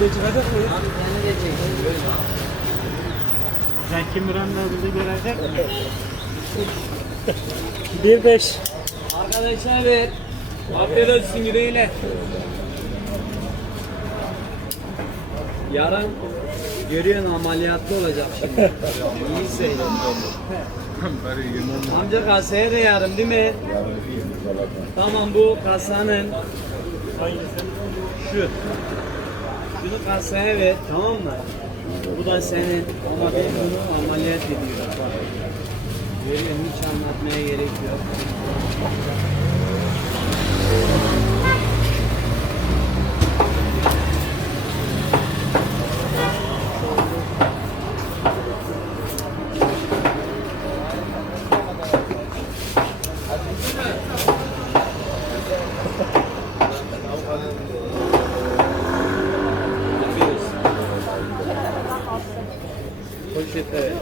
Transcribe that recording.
Bizde çıkacak mı? Kendi de çekiyor. Zeki Müren'le bizi görecek mi? 1-5. Arkadaşlar ver. Afiyet olsun yüreğiyle. Yarın görüyorsun ameliyatlı olacak şimdi. İyi. Amca kasaya da yarın değil mi? Tamam bu kasanın şu. Şunu kasaya ver tamam mı? Bu da senin ama ben bunu ameliyat ediyorum. Görüyorsun hiç anlatmaya gerek yok. Poşet evet.